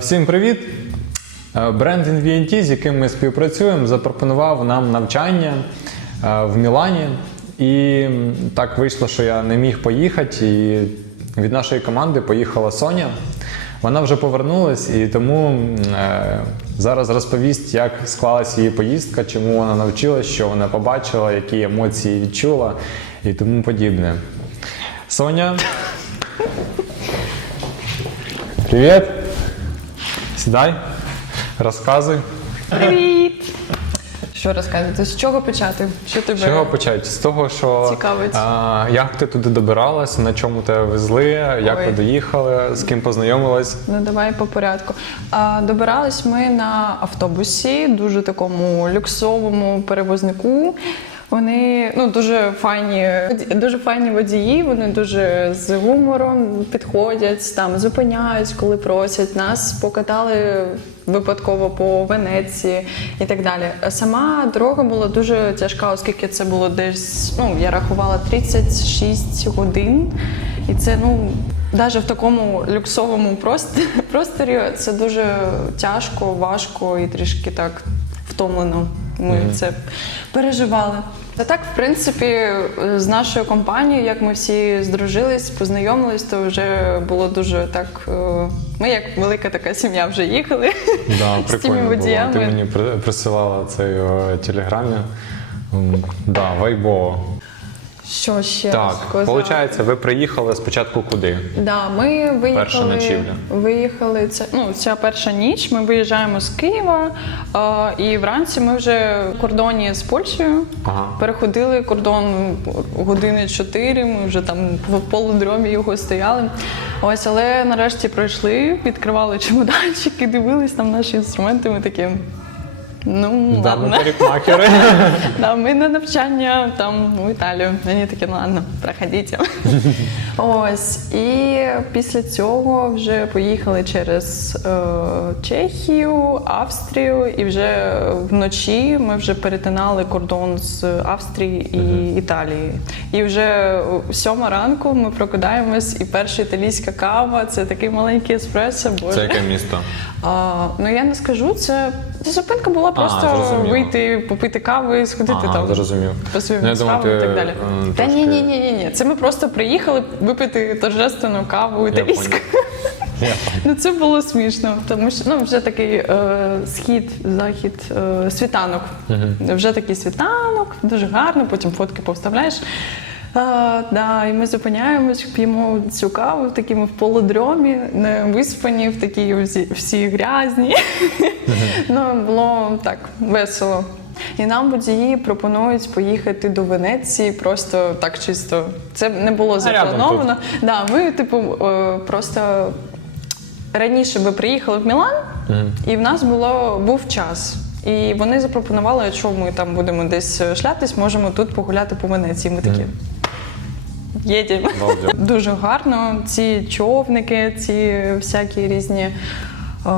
Всім привіт! Е, Бренд InVNT, з яким ми співпрацюємо, запропонував нам навчання е, в Мілані. І так вийшло, що я не міг поїхати. І від нашої команди поїхала Соня. Вона вже повернулась, і тому е, зараз розповість, як склалася її поїздка, чому вона навчилась, що вона побачила, які емоції відчула і тому подібне. Соня. Привіт! Сідай, розказуй. Привіт! Що розказувати? З чого почати? Що тебе З чого почати? З того, що Цікавить. а, як ти туди добиралась, на чому тебе везли, як Ой. ви доїхали, з ким познайомилась? Ну давай по порядку. А, добирались ми на автобусі, дуже такому люксовому перевознику. Вони ну дуже файні, дуже файні водії. Вони дуже з гумором підходять, там зупиняють, коли просять. Нас покатали випадково по Венеції і так далі. Сама дорога була дуже тяжка, оскільки це було десь. Ну я рахувала 36 годин, і це ну. Навіть в такому люксовому прост- просторі це дуже тяжко, важко і трішки так втомлено. Ми це переживали. Та так, в принципі, з нашою компанією, як ми всі здружились, познайомились, то вже було дуже так. е, Ми як велика така сім'я вже їхали Да, з тими водіями. було. Ти мені при- присилала цей телеграмі. Да, вайбово. Що ще Так, виходить, ви приїхали спочатку куди? Да, ми виїхали, Перша ночівля. виїхали це, ну, ця перша ніч. Ми виїжджаємо з Києва, а, і вранці ми вже в кордоні з Польщею. Ага. Переходили кордон години 4, Ми вже там в полудромі його стояли. Ось, але нарешті пройшли, відкривали чемоданчики, дивились там наші інструменти. Ми такі. Ну, Да, ми ладно. парикмахери. Да, ми на навчання там в Італію. Вони такі, ну ладно, проходіть. Ось. І після цього вже поїхали через е, Чехію, Австрію, і вже вночі ми вже перетинали кордон з Австрії і Італії. І вже сьома ранку ми прокидаємось, і перша італійська кава це такий маленький еспресо. Боже. Це яке місто? А, ну я не скажу, це зупинка була просто зрозуміло. вийти, попити кави, сходити Ага, там зрозумів. по своїм Ну, справам і так далі. е, Та ні, ні, ні, ні, ні. Це ми просто приїхали випити торжественну каву Я італійську. Ну це було смішно, тому що ну вже такий е, схід, захід, е, світанок. Вже такий світанок, дуже гарно, потім фотки повставляєш. А, да, і ми зупиняємось, п'ємо цю каву в такому в полудромі, не виспані, в такій всі, всі грязні. ну, було так весело. І нам водії пропонують поїхати до Венеції просто так чисто. Це не було заплановано. Да, ми, типу, е, просто раніше би приїхали в Мілан, і в нас було був час. І вони запропонували, що ми там будемо десь шлятись, можемо тут погуляти по Венеції. Ми такі. Їдемо. Дуже гарно. Ці човники, ці всякі різні е,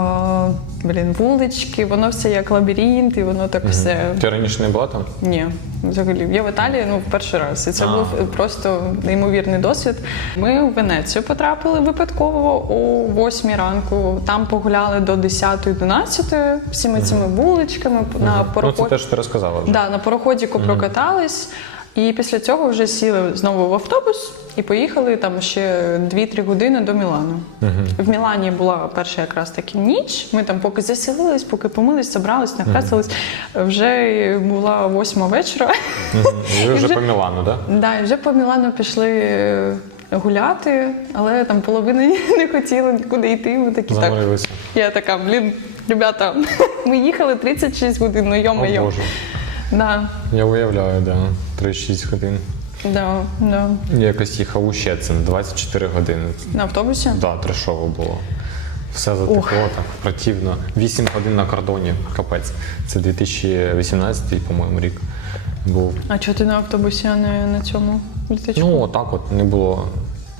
блін, вулички, воно все як лабіринт, і воно так все. Ти раніше не була там? Ні, взагалі. Я в Італії ну, в перший раз. І це А. був просто неймовірний досвід. Ми в Венецію потрапили випадково о 8 ранку. Там погуляли до 10-11 всіми цими вуличками. На Ну, це пароході, те, що ти розказала вже. да, на пароходіку прокатались. І після цього вже сіли знову в автобус і поїхали там ще 2-3 години до Мілану. В Мілані була перша якраз таки ніч. Ми там поки заселились, поки помились, собрались, накрасились. Вже була восьма вечора. Мгм. Ви вже вже- по Мілану, так? Да, і вже по Мілану пішли е, гуляти, але там половина не хотіла нікуди йти. Ми такі так. Я така, блін, ребята, ми їхали 36 годин, ну йо-моє. Да, Я уявляю, да. 36 годин. да, да. Я якось їхав у Щецин 24 години. На автобусі? Да, трешово було. Все затекло так, противно. 8 годин на кордоні, капець. Це 2018, по-моєму, рік був. А чого ти на автобусі, а не на цьому літачку? Ну, отак от не було.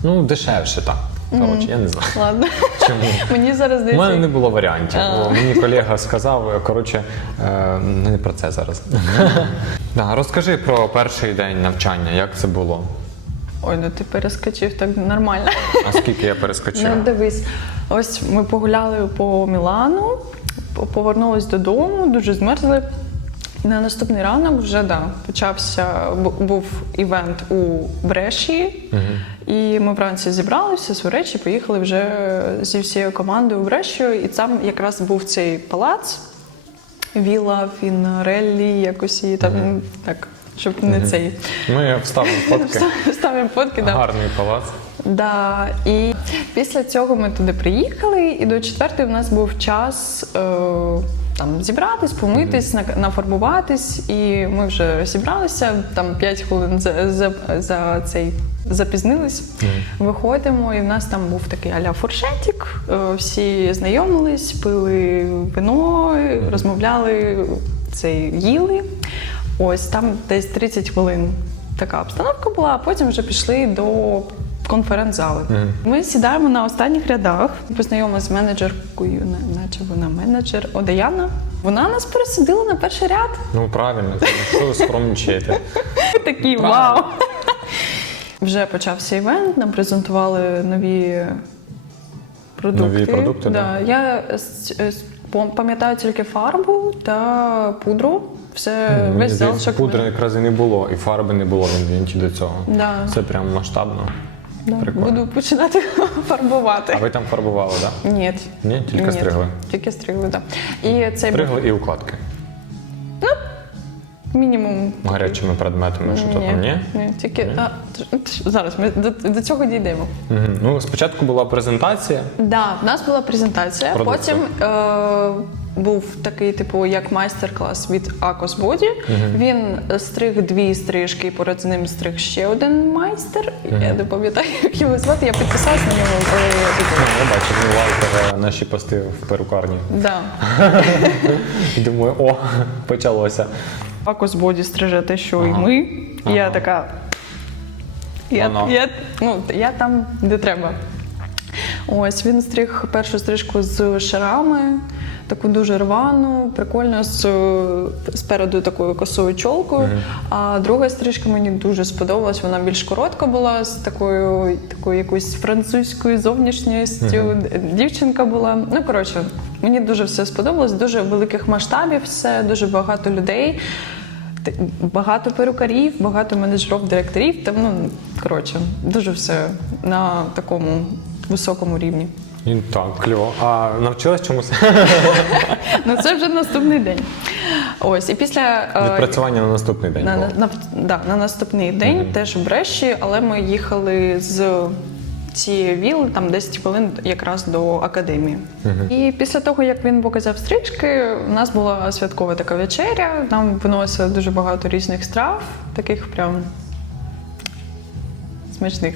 Ну, дешевше так. Коротше, я не знаю. Ладно. Чому? Мені зараз У мене не було варіантів. А. Мені колега сказав, коротше, е, не про це зараз. Да, розкажи про перший день навчання, як це було? Ой, ну ти перескочив так нормально. А скільки я перескочив? Ну дивись. Ось ми погуляли по Мілану, по- повернулись додому, дуже змерзли. На наступний ранок вже да, почався був івент у Бреші, і ми вранці зібралися свої речі, поїхали вже зі всією командою у Брешію, і там якраз був цей палац, Віла Фінареллі, якось її там так, щоб не цей. Ми вставимо фотки. Ставимо фотки, да. Гарний палац. Да, і після цього ми туди приїхали, і до четвертої в нас був час е, там зібратись, помитись, на- нафарбуватись, і ми вже розібралися. Там 5 хвилин за, за, за цей запізнились. Виходимо, і в нас там був такий аля фуршетик. Е, всі знайомились, пили вино, розмовляли, цей їли. Ось там десь 30 хвилин така обстановка була, а потім вже пішли до конференц-зали. Ми сідаємо на останніх рядах, познайомилися з менеджеркою, на- наче вона менеджер Одеяна. Вона нас пересадила на перший ряд. Ну правильно, що ви скромничаєте. Такі вау. Вже почався івент, нам презентували нові продукти. Нові продукти, да. Я пам'ятаю тільки фарбу та пудру. Все Мені весь здається, залишок. пудри якраз і не було, і фарби не було в інвенті до цього. Да. Це прям масштабно. Да, Прикольно. Буду починати фарбувати. А ви там фарбували, так? Да? Ні. Ні, тільки Ні, стригли. Тільки стригли, так. Да. І цей був Стригли і укладки. мінімум. Гарячими предметами, що то там ні? ні, тільки а, т- т- зараз ми до, до цього дійдемо. Мгм. Ну, спочатку була презентація. Да, в нас була презентація. Продукту. Потім е, був такий, типу, як майстер-клас від Акос Боді. Він стриг дві стрижки, і поряд з ним стриг ще один майстер. Я не пам'ятаю, як його звати. Я підписалась на нього, але я Ну, забула. я бачив, ну, наші пости в перукарні. Да. Думаю, о, почалося. Акос Боді стриже те, що і ми. Я така. Я, Воно. я, ну, я там, де треба. Ось він стриг першу стрижку з шарами, таку дуже рвану, прикольно, з спереду такою косою чолкою. А друга стрижка мені дуже сподобалась. Вона більш коротка була, з такою, такою якоюсь французькою зовнішністю. Дівчинка була. Ну, коротше, мені дуже все сподобалось, дуже великих масштабів, все, дуже багато людей. Багато перукарів, багато менеджерів, директорів. Там, ну, коротше, дуже все на такому високому рівні. І так, кльово. А навчилась чомусь Ну, це вже наступний день. Ось, і після е, відпрацювання на наступний день. на, було. на, на, да, на наступний день теж в Бреші, але ми їхали з цієї віли там 10 хвилин якраз до академії. І після того, як він показав стрічки, у нас була святкова така вечеря. Нам виносили дуже багато різних страв, таких прям смачних,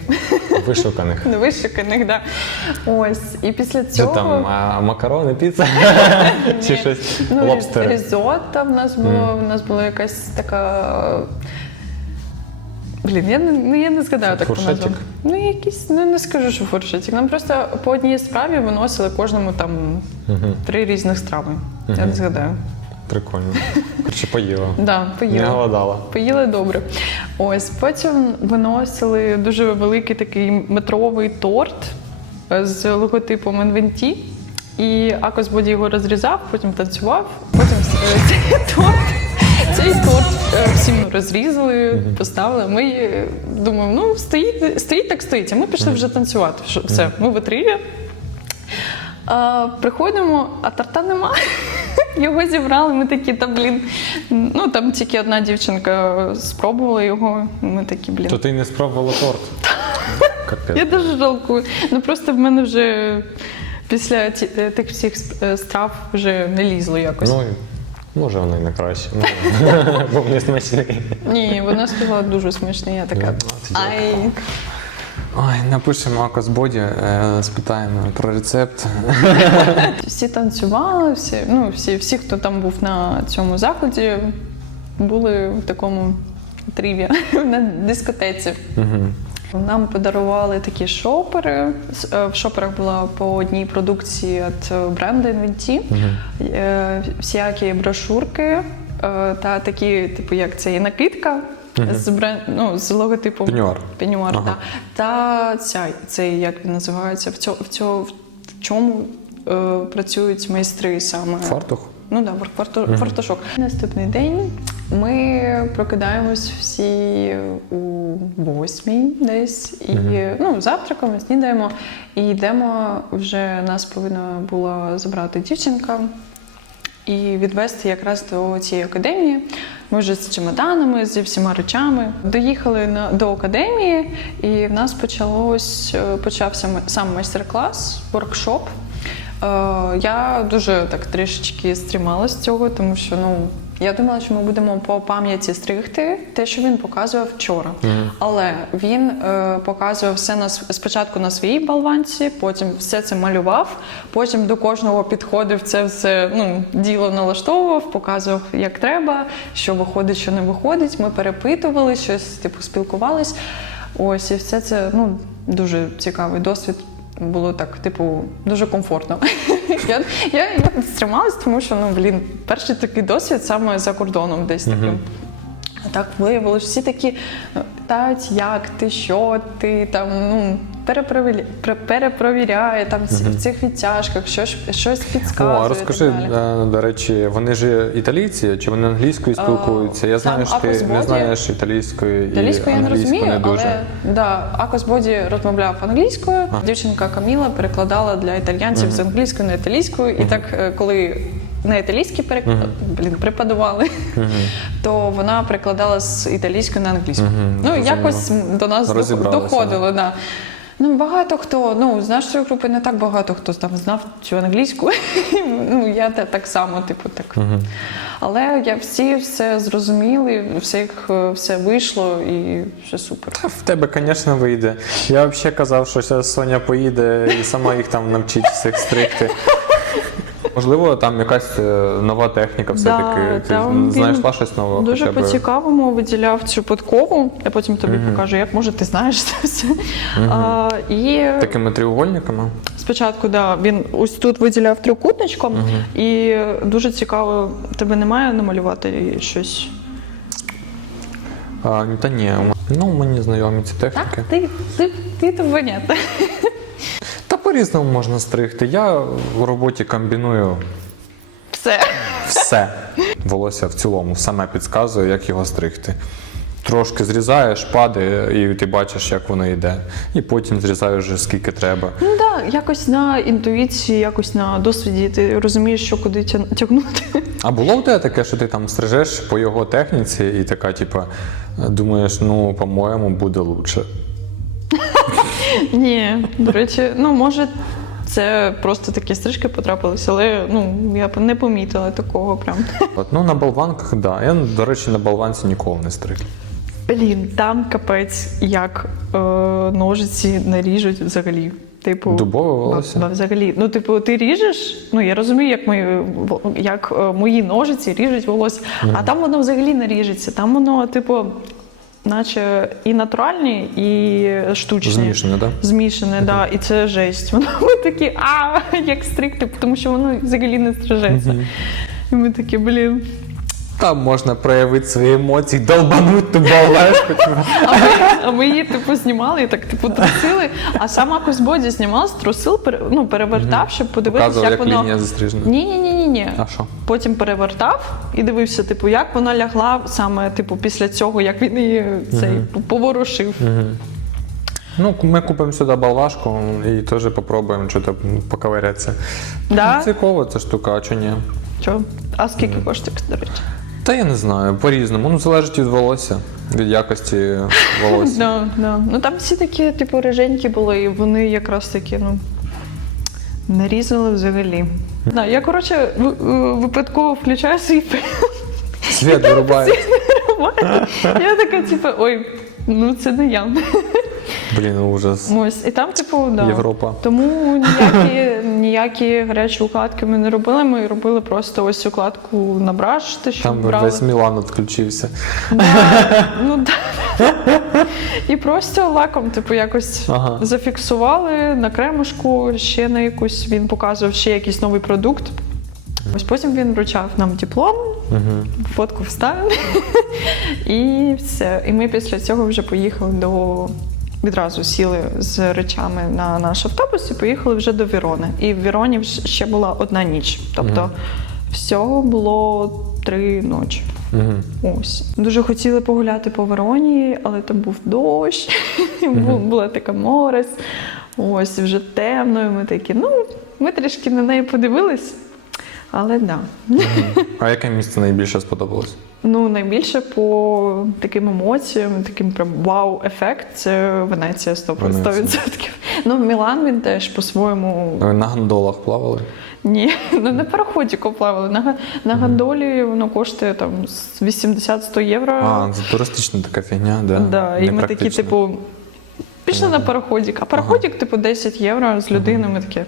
Вишуканих. невишиканих. Да. Ось. І після Що цього. там, а, макарони, піца? Чи щось? Ну, Лобстери. різотто в нас було, в нас була якась така. Блін, я не, ну, я не згадаю так фуршетик? назву. Ну, якийсь, ну не скажу, що фуршетик. Нам просто по одній справі виносили кожному там три різних страви. Я не згадаю. Прикольно. Коротше, поїла. Да, Не поїли. голодала. Поїли добре. Ось потім виносили дуже великий такий метровий торт е, з логотипом Інвенті. І Акос Боді його розрізав, потім танцював, потім е, цей торт. Цей торт е, всім розрізали, поставили. Ми думаємо, ну стоїть, стоїть так стоїть. А ми пішли вже танцювати. Все, ми в отрivі. Приходимо, а торта нема. Його зібрали, ми такі, та блін. Ну там тільки одна дівчинка спробувала його. Ми такі, блін. То ти не спробувала торт. Я дуже жалкую. Ну просто в мене вже після е, тих всіх е, страв вже не лізло якось. Ну, може воно і не краще. Був не смачний. Ні, вона сказала дуже смачно. Я така. Ну. Ай, Ой, напишемо Акос Боді, е, спитаємо про рецепт. всі танцювали, всі, ну, всі, всі, хто там був на цьому заході, були в такому тріві на дискотеці. Нам подарували такі шопери. Е, В шоперах була по одній продукції від е, бренду Інвенті, Е, всякі брошурки та такі, типу, як це і накидка. З бренд, ну, з логотипом Пеньюар. Пеньюар, Ага. да. Та ця, цей, як він називається, в цьо, в цьо, в чому е, працюють майстри саме. Фартух. Ну да, фар- фарту- фартушок. Наступний день ми прокидаємось всі у восьмій десь і ну, завтракаємо, снідаємо і йдемо. Вже нас повинна була забрати дівчинка і відвести якраз до цієї академії. Ми вже з чемоданами, зі всіма речами доїхали на до академії, і в нас почалось е, почався сам майстер-клас, воркшоп. Е, я дуже так трішечки стрімала з цього, тому що ну я думала, що ми будемо по пам'яті стригти те, що він показував вчора. Але він е, показував все на спочатку на своїй болванці, потім все це малював, потім до кожного підходив це все ну, діло налаштовував, показував як треба, що виходить, що не виходить. Ми перепитували щось, типу, спілкувались. Ось і все це ну дуже цікавий досвід. Було так, типу, дуже комфортно. я, я, я стрималась, тому що ну блін, перший такий досвід саме за кордоном десь таким. А так виявилось, всі такі питають, як ти, що ти там, ну перепровіряє, перепровіряє там ці- в цих відтяжках, щось, щось О, а розкажи, так далі. е, до речі, вони ж італійці, чи вони англійською спілкуються? Я знаю, там що ти не знаєш італійської Італійською і я не розумію, не дуже. але да, Акос Боді розмовляв англійською. Дівчинка Каміла перекладала для італійців з англійської на італійську. І так, е, коли на італійській перек... блін, преподавали, то вона перекладала з італійської на англійську. Ну, якось до нас доходило. Да. Ну, багато хто, ну, з нашої групи не так багато хто там знав цю англійську. ну, я так само, типу, так. Але я всі все зрозуміли, всіх е, все вийшло і все супер. Та в тебе, звісно, вийде. Я взагалі казав, що зараз Соня поїде і сама їх там навчить всіх стригти. Можливо, там якась е, нова техніка все-таки. Да, Ти там він знайшла щось нове? Дуже хоча б? по-цікавому виділяв цю подкову. Я потім тобі покажу, як може ти знаєш це все. А, і Такими треугольниками. спочатку да, він ось тут виділяв трикутничком, і дуже цікаво, тебе немає намалювати щось. А, та ні, ну мені знайомі ці техніки. Так, ти, ти, ти то понятно. Та по-різному можна стригти. Я в роботі комбіную Все. все. Волосся в цілому саме підказує, як його стригти. Трошки зрізаєш, падає, і ти бачиш, як воно йде. І потім зрізаєш вже скільки треба. Ну так, да, якось на інтуїції, якось на досвіді ти розумієш, що куди тягнути. А було в тебе таке, що ти там стрижеш по його техніці, і така, типа, думаєш, ну, по-моєму, буде лучше. Ні, до речі, ну може. Це просто такі стрижки потрапилися, але ну я б не помітила такого прям. От, ну, на болванках, так. Да. Я, до речі, на болванці ніколи не стриг. Блін, там капець, як е, ножиці не ріжуть взагалі. Типу, Дубове волосся? ба- взагалі. Ну, типу, ти ріжеш. Ну я розумію, як мої як е, мої ножиці ріжуть волосся, а там воно взагалі не ріжеться. Там воно, типу, наче і натуральні, і штучні. Змішане, так? Змішане, да, і це жесть. Воно ми такі, а як стрикти, тому що воно взагалі не стрижеться. І ми такі, блін. Там можна проявити свої емоції, долбануть ту болванку. А ми, а ми її типу знімали і так типу трусили. А сама Кузбоді знімала, трусил, пере- ну, перевертав, щоб подивитися, Показував, як як воно. лінія застрижена. Ні, ні, ні, ні, ні. А що? Потім перевертав і дивився, типу, як вона лягла саме, типу, після цього, як він її цей поворушив. Ну, ми купимо сюди балвашку і теж попробуємо щось поковирятися. Да? Цікаво ця штука, а чи ні? Чо? А скільки коштує, до речі? Та я не знаю, по-різному. Ну, залежить від волосся, від якості волосся. Да, да. Ну там всі такі, типу, реженькі були, і вони якраз такі, ну. Не різали взагалі. Да, я, коротше, е, випадково включаю свій Світ вирубає. Я така, типу, ой, ну це не я. Блін, ужас. Ось, і там, типу, да. Європа. Тому ніякі, ніякі гарячі укладки ми не робили. Ми робили просто ось укладку на браш, те, що Там брали. весь Мілан відключився. Да, ну, да. І просто лаком, типу, якось Ага. зафіксували на кремушку, ще на якусь він показував ще якийсь новий продукт. Ось потім він вручав нам диплом, фотку вставив. І все. І ми після цього вже поїхали до відразу сіли з речами на наш автобус і поїхали вже до Вірони. І в Віроні ще була одна ніч. Тобто всього було три ночі. Угу. Ось дуже хотіли погуляти по Вероні, але там був дощ, бу- була така морось. Ось вже темно. І ми такі, ну ми трішки на неї подивились, але да. А яке місце найбільше сподобалось? Ну, найбільше по таким емоціям, таким прям вау-ефект це Венеція 100%. Венеція. 100%. Ну, Мілан він теж по-своєму. Ви на гондолах плавали? Ні, ну не пароході плавали. На, на гондолі воно коштує там 80-100 євро. А, це туристична така фігня, да. Да, і ми такі, типу, пішли на пароходик. А пароходик, типу, 10 євро з людиною. Ми такі.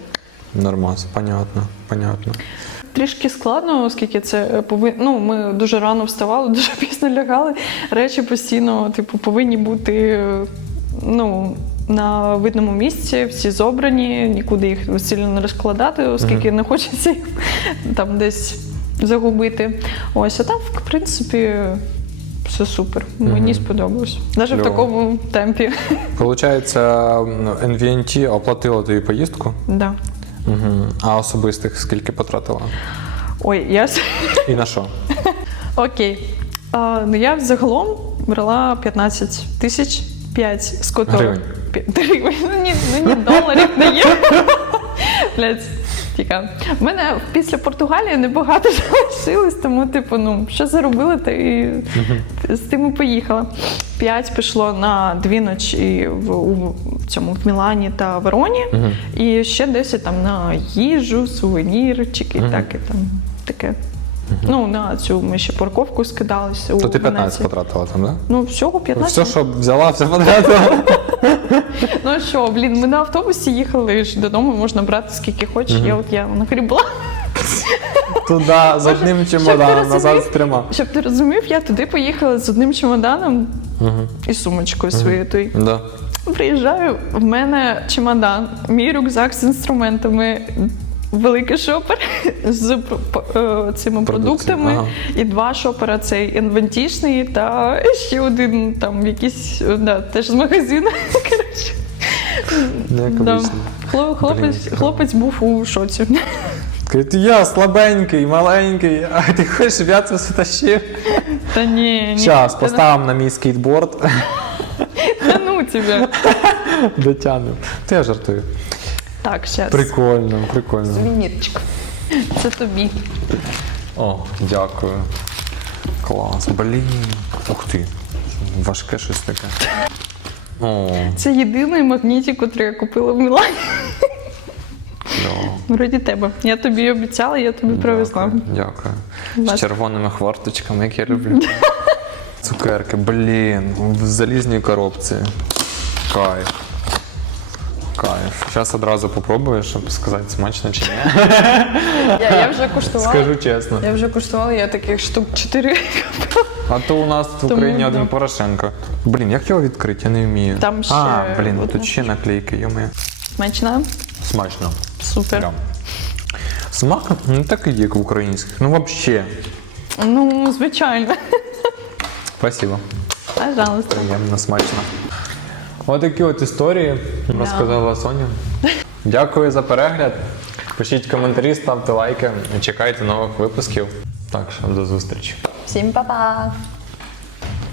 Нормас, понятно, понятно. Трішки складно, оскільки це повин... ну, ми дуже рано вставали, дуже пізно лягали. Речі постійно, типу, повинні бути е, ну, на видному місці, всі зобрані, нікуди їх сильно не розкладати, оскільки не хочеться їх там десь загубити. Ось, а там, в принципі, все супер. Мені сподобалось. Навіть в такому темпі. Получається, NVNT оплатила тобі поїздку, да. Угу. а особистих скільки потратила? Ой, я с- І на що? Окей. А, ну я взагалом брала 15 тисяч 5 з котрих... Гривень. Пі- Гривень. Ну ні, ну ні доларів не є. Блядь, тіка. У мене після Португалії небагато залишилось, тому, типу, ну, що заробила, то і з тим і поїхала. П'ять пішло на дві ночі в, у цьому в Мілані та Вероні, і ще 10 там на їжу, сувенірчики, і так і там таке. Ну, на цю ми ще парковку скидалися. То ти 15 потратила там, так? Ну, всього 15. Все, що взяла, все потратила. Ну що, блін, ми на автобусі їхали ж додому, можна брати скільки хочеш. Я от я нагрібла. Туди з одним чемоданом, назад з трьома. Щоб ти розумів, я туди поїхала з одним чемоданом і сумочкою своєю. Да. Приїжджаю, в мене чемодан, мій рюкзак з інструментами. Великий шопер з е, цими продуктами, ага. і два шопера цей інвентішний, та ще один там якийсь е, да, теж з магазину. Коротше. Да. Хло- Хлопець, хлопець був у шоці. Кажуть, я слабенький, маленький, а ти хочеш, щоб я це все тащив? Та ні, ні. Зараз Та поставимо на мій скейтборд, ну тебе. дотягнемо. Ти я жартую. Так, зараз. Прикольно, прикольно. Сувенірчик. Це тобі. О, дякую. Клас. Блін. Ух ти. Важке щось таке. О, Це єдиний магнітик, який я купила в Мілані. Вроді тебе. Я тобі обіцяла, я тобі привезла. Дякую, Дякую. З червоними хварточками, як я люблю. Цукерки, блін, в залізній коробці. Кайф. Кайф. Зараз одразу попробую, щоб сказати, смачно чи ні. Я, я вже куштувала. Скажу чесно. Я вже куштувала, я таких штук 4 А то у нас в Україні да. один Порошенко. Блін, як його відкрити? Я не вмію. Там ще А, блін, одна тут ще наклейки, йоми. Смачна? Смачно. Супер. Прям. Смак не такий, як в українських. Ну, взагалі. Ну, звичайно. Спасибо. Пожалуйста. Приємно, смачно. Отакі от історії розказала Соня. Дякую за перегляд. Пишіть коментарі, ставте лайки. і Чекайте нових випусків. Так що до зустрічі. Всім па-па!